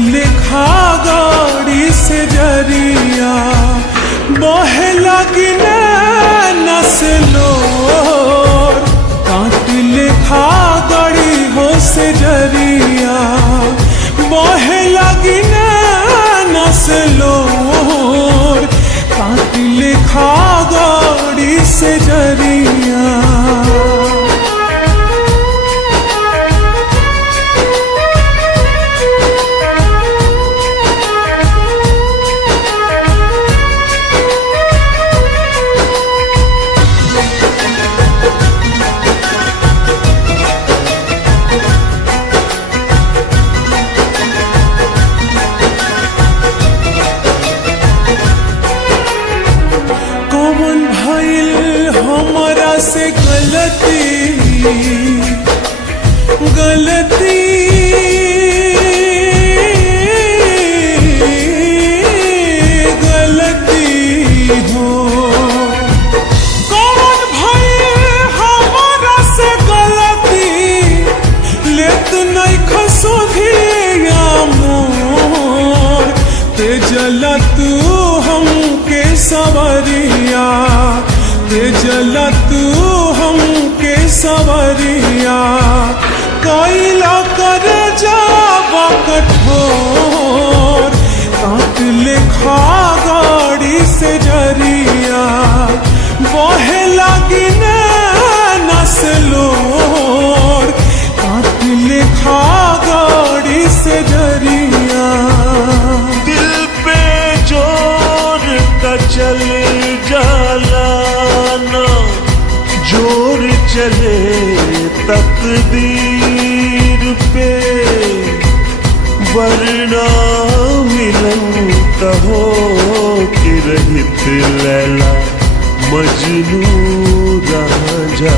लिखा गाड़ी से जरिया बहे लगी नसलोर काट लिखा गाड़ी हो से जरिया बहे लगी नसलोर काट लिखा गाड़ी से जरिया। हमरा से गलती हो कौन भइल हमरा से गलती लेत नहीं खसोधिया मोर ते जला तू हमके सवरिया ते जला तू हमके सवरिया कैला कर जावा कठोर काट लिखा गाड़ी से जरिया बहे लगी नसलोर काट लिखा गाड़ी से जरिया। दिल पे जोर का चल जाला जोर चले तकदीर पे वरना मिलन कहो कि रहित लैला मजनू रह जा।